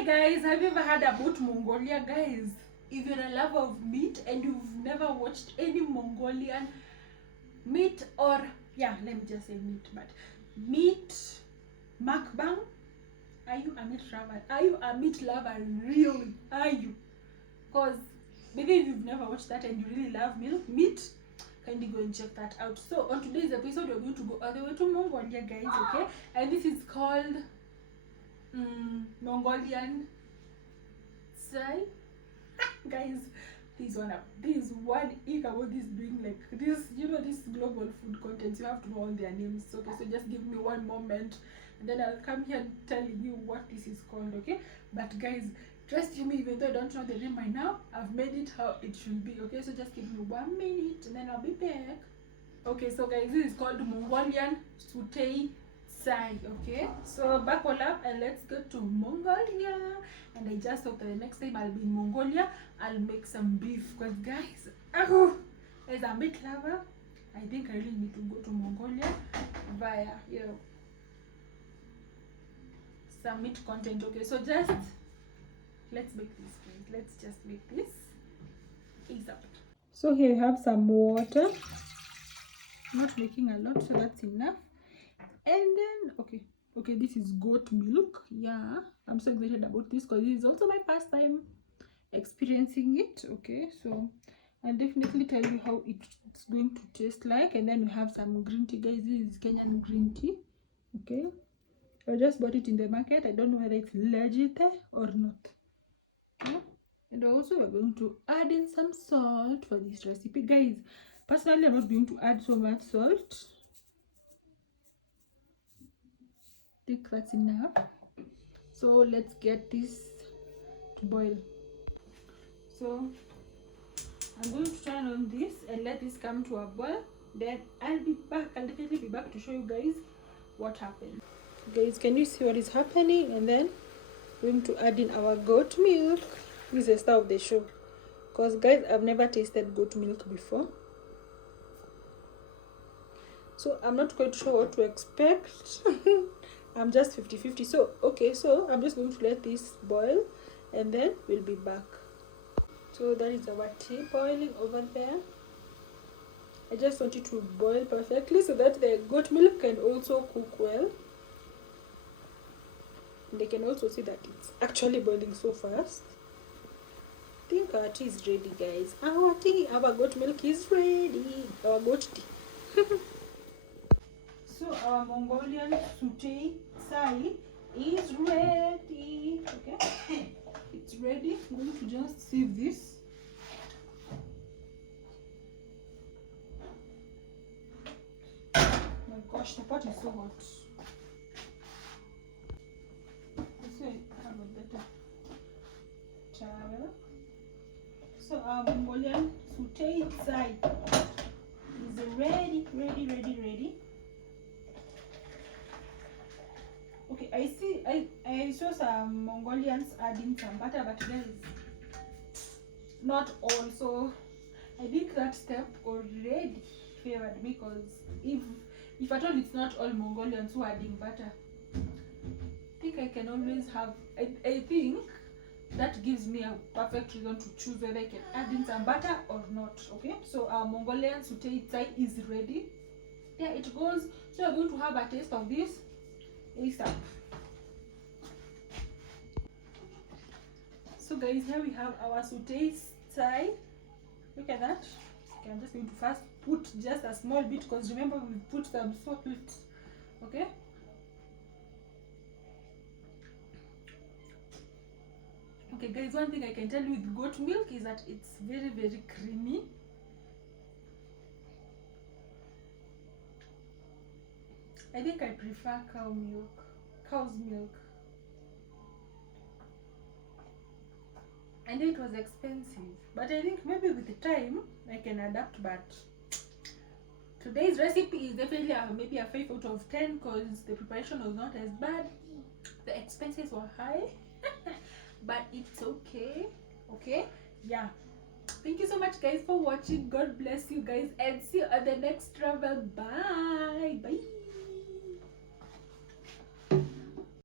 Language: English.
Hi guys, have you ever heard about Mongolia, guys? If you're a lover of meat and you've never watched any Mongolian meat, or yeah, let me just say meat, but meat mukbang, are you a meat lover? Are you a meat lover? Really? Are you? Because maybe if you've never watched that and you really love meat, kindly go and check that out. So on today's episode, we're going to go all the way to Mongolia, guys, okay? And this is called Mongolian Tsai. Guys, this one ick about this doing like this, you know, this global food content, you have to know all their names. Okay, so just give me one moment and then I'll come here telling you what this is called, okay? But guys, trust me, even though I don't know the name by now, I've made it how it should be, okay? So just give me 1 minute and then I'll be back. Okay, so guys, this is called Mongolian Suutei Tsai, okay? So buckle up and let's go to Mongolia. And I just hope that the next time I'll be in Mongolia, I'll make some beef. Because guys, as a meat lover, I think I really need to go to Mongolia via, you know, some meat content, okay? So just let's make this, guys. Let's just make this ASAP. So here you have some water. I'm not making a lot, so that's enough. And then okay, this is goat milk. Yeah, I'm so excited about this because this is also my first time experiencing it. Okay, so I'll definitely tell you how it's going to taste like. And then we have some green tea, guys. This is Kenyan green tea. Okay, I just bought it in the market. I don't know whether it's legit or not. Yeah. And also we're going to add in some salt for this recipe, guys. Personally, I'm not going to add so much salt. I think that's enough. So let's get this to boil. So I'm going to turn on this and let this come to a boil. Then I'll be back. I'll definitely be back to show you guys what happened. Guys, can you see what is happening? And then we're going to add in our goat milk. This is the star of the show, because guys, I've never tasted goat milk before, so I'm not quite sure what to expect. I'm just 50-50. So okay, so I'm just going to let this boil and then we'll be back. So that is our tea boiling over there. I just want it to boil perfectly so that the goat milk can also cook well. And they can also see that it's actually boiling so fast. I think our tea is ready, guys. Our goat milk is ready. Our goat tea. So our Mongolian Suutei Tsai is ready. Okay, it's ready. I'm going to just sieve this. My gosh, the pot is so hot. This way I have a better towel. So our Mongolian Suutei Tsai is ready. Okay, I saw some Mongolians adding some butter, but guys, not all. So I think that step already favored me, because if at all it's not all Mongolians who are adding butter, I think I can always have, I think that gives me a perfect reason to choose whether I can add in some butter or not. Okay, so our Mongolian Suutei Tsai is ready. There it goes. So we're going to have a taste of this ASAP. So guys, here we have our Suutei Tsai. Look at that. Okay, I'm just going to first put just a small bit, because remember we put some salt. Okay. Okay guys, one thing I can tell you with goat milk is that it's very creamy. I think I prefer cow's milk. I know it was expensive, but I think maybe with the time I can adapt. But today's recipe is definitely maybe a 5 out of 10, because the preparation was not as bad. The expenses were high, but it's okay. Okay, yeah. Thank you so much, guys, for watching. God bless you guys, and see you at the next travel. Bye.